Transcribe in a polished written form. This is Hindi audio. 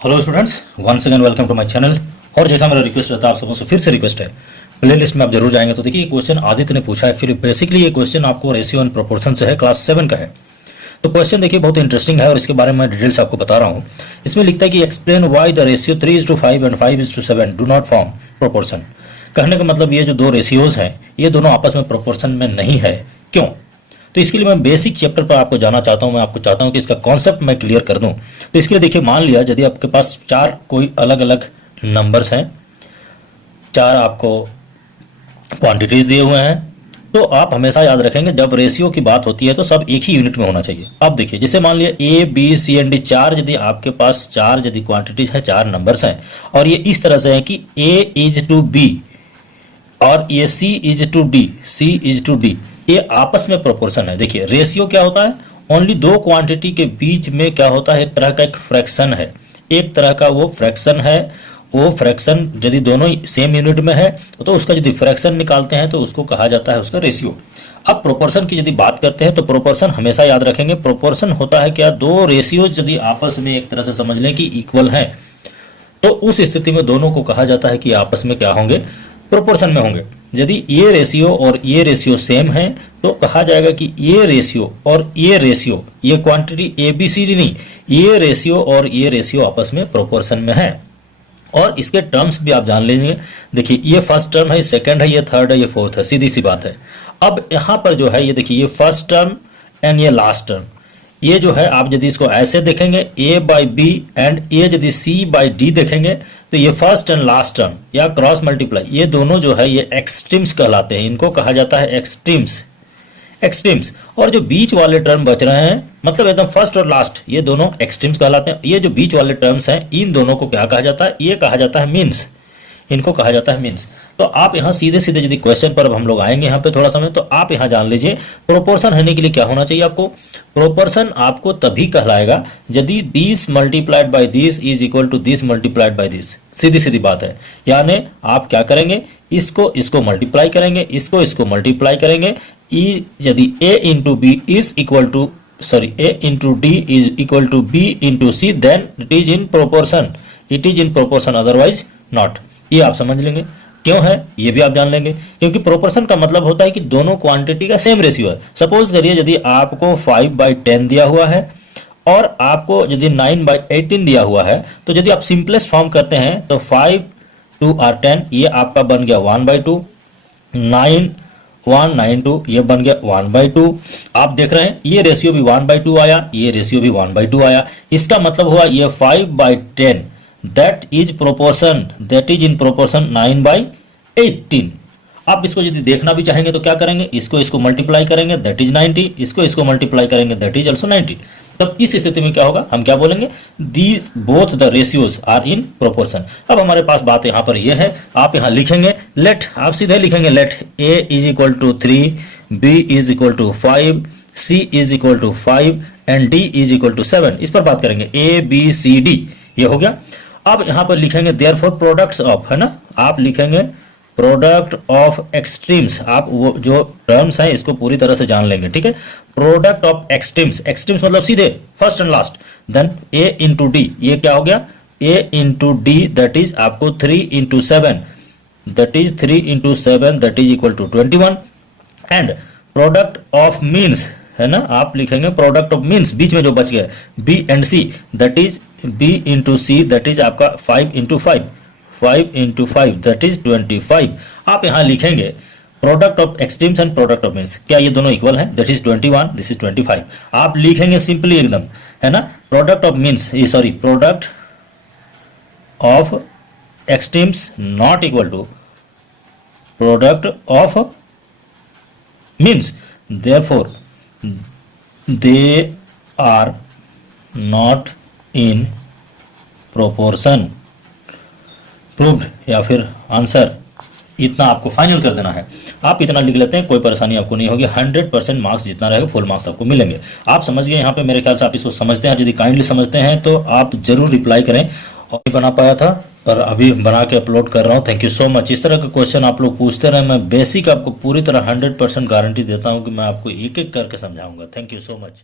Hello students, once again welcome to my channel. और जैसा मेरा रिक्वेस्ट रहता है, आप सबों से फिर से रिक्वेस्ट है, प्ले लिस्ट में आप जरूर जाएंगे तो देखिए क्वेश्चन आदित्य ने पूछा। एक्चुअली बेसिकली ये क्वेश्चन आपको रेशियो एंड प्रोपोर्शन से है, क्लास 7 का है। तो क्वेश्चन देखिए बहुत इंटरेस्टिंग है और इसके बारे में डिटेल्स आपको बता रहा हूँ। इसमें लिखता है कि explain why the ratio 3:5 and 5:7 do not form proportion. कहने का मतलब ये जो दो रेशियोज हैं ये दोनों आपस में प्रोपोर्शन में नहीं है, क्यों? तो इसके लिए मैं बेसिक चैप्टर पर आपको जाना चाहता हूं। मैं आपको चाहता हूं कि इसका कॉन्सेप्ट मैं क्लियर कर दूं। तो इसके लिए देखिए, मान लिया यदि आपके पास चार कोई अलग अलग नंबर्स हैं, चार आपको क्वांटिटीज दिए हुए हैं, तो आप हमेशा याद रखेंगे जब रेशियो की बात होती है तो सब एक ही यूनिट में होना चाहिए। अब देखिए, जैसे मान लिया A B C and D, चार यदि आपके पास चार यदि क्वांटिटीज हैं, चार नंबर्स हैं, और ये इस तरह से है कि ए इज टू बी और ये C is to D, C is to D, ये आपस में प्रोपोर्शन है। देखिए रेशियो क्या होता है, ओनली दो क्वांटिटी के बीच में क्या होता है, एक तरह का एक फ्रैक्शन है, एक तरह का वो फ्रैक्शन है। वो फ्रैक्शन यदि दोनों सेम यूनिट में है तो उसका यदि फ्रैक्शन निकालते हैं तो उसको कहा जाता है उसका रेशियो। अब प्रोपोर्शन की यदि बात करते हैं तो प्रोपोर्शन हमेशा याद रखेंगे, प्रोपोर्शन होता है क्या, दो रेशियोज यदि आपस में एक तरह से समझ लें कि इक्वल है तो उस स्थिति में दोनों को कहा जाता है कि आपस में क्या होंगे, प्रोपोर्शन में होंगे। यदि ये रेशियो और ये रेशियो सेम है तो कहा जाएगा कि ये रेशियो और ये रेशियो, ये quantity A B C D नहीं, ये रेशियो और ये रेशियो आपस में प्रोपोर्शन में है। और इसके टर्म्स भी आप जान लीजिए। देखिए ये फर्स्ट टर्म है, ये सेकंड है, ये थर्ड है, ये फोर्थ है, सीधी सी बात है। अब यहाँ पर जो है ये देखिए, ये फर्स्ट टर्म एंड ये लास्ट टर्म, ये जो है आप यदि इसको ऐसे देखेंगे ए बाई बी एंड ये यदि सी बाई डी देखेंगे तो ये फर्स्ट एंड लास्ट टर्म या क्रॉस मल्टीप्लाई, ये दोनों जो है ये एक्सट्रीम्स कहलाते हैं। इनको कहा जाता है एक्सट्रीम्स, एक्सट्रीम्स। और जो बीच वाले टर्म बच रहे हैं, मतलब एकदम फर्स्ट और लास्ट, ये दोनों एक्सट्रीम्स कहलाते हैं। ये जो बीच वाले टर्म्स हैं इन दोनों को क्या कहा जाता है, ये कहा जाता है मीन्स, इनको कहा जाता है मीन्स। तो आप यहाँ सीधे सीधे यदि क्वेश्चन पर अब हम लोग आएंगे यहाँ पे थोड़ा समय, तो आप यहाँ जान लीजिए प्रोपोर्शन होने के लिए क्या होना चाहिए आपको। प्रोपोर्शन आपको तभी कहलाएगा यदि this multiplied by this is equal to this multiplied by this. सीधी सीधी बात है, यानी आप क्या करेंगे, इसको मल्टीप्लाई करेंगे, इसको मल्टीप्लाई करेंगे। यदि a into B is equal to a into D is equal to b into C, then it is in proportion, it is in proportion, otherwise not. ये आप समझ लेंगे क्यों है, ये भी आप जान लेंगे, क्योंकि प्रोपोर्शन का मतलब होता है कि दोनों क्वांटिटी का सेम रेशियो है। सपोज करिए यदि आपको 5/10 दिया हुआ है और आपको यदि 9/18 दिया हुआ है, तो यदि आप सिंपलेस्ट फॉर्म करते हैं तो 5 2 और 10, ये आपका बन गया 1/2, 9 1 9 2, ये बन गया 1/2। आप देख रहे हैं ये रेशियो भी 1/2 आया, ये रेशियो भी 1/2 आया। इसका मतलब हुआ ये 5/10 that is proportion, that is in proportion 9/18। आप इसको यदि देखना भी चाहेंगे तो क्या करेंगे, इसको मल्टीप्लाई करेंगे, that is 90, इसको मल्टीप्लाई करेंगे, that is also 90। तब इस स्थिति में क्या होगा, हम क्या बोलेंगे, these both the ratios are in proportion। अब हमारे पास बात यहाँ पर यह है, आप यहाँ लिखेंगे let, आप सीधे लिखेंगे let a is equal to 3, b is equal to 5, c is equal to 5 and d is equal to 7। इस पर बात करेंगे a b c d, ये हो गया। अब यहां पर लिखेंगे देयरफॉर प्रोडक्ट्स ऑफ, है ना, आप लिखेंगे प्रोडक्ट ऑफ एक्सट्रीम्स। आप वो जो टर्म्स हैं इसको पूरी तरह से जान लेंगे, ठीक है। प्रोडक्ट ऑफ एक्सट्रीम्स, एक्सट्रीम्स मतलब सीधे first and last, then A into D, ये क्या हो गया, A into D, that is आपको 3 into 7, that is 3 into 7, that is equal to 21। And product of means, है ना, आप लिखेंगे प्रोडक्ट ऑफ मीन्स, बीच में जो बच गया B and C, that is b into C, that is आपका 5 इंटू 5, 5 इंटू 5, दैट इज 25। आप यहाँ लिखेंगे product of extremes and product of means, क्या ये दोनों इक्वल हैं, दैट इज 21, दिस इज 25। आप लिखेंगे सिंपली एकदम, है ना, product of means, sorry, product of extremes not equal to product of means, therefore they are not in proportion. Proved या फिर आंसर, इतना आपको फाइनल कर देना है। आप इतना लिख लेते हैं, कोई परेशानी आपको नहीं होगी। 100% मार्क्स जितना रहेगा फुल मार्क्स आपको मिलेंगे। आप समझ गए यहाँ पे, मेरे ख्याल से आप इसको समझते हैं। यदि काइंडली समझते हैं तो आप जरूर रिप्लाई करें। और बना पाया था पर अभी बना के अपलोड कर रहा हूँ। Thank you so much. इस तरह का क्वेश्चन आप लोग पूछते रहे, मैं बेसिक आपको पूरी तरह 100% गारंटी देता हूँ कि मैं आपको एक एक करके समझाऊंगा। Thank you so much.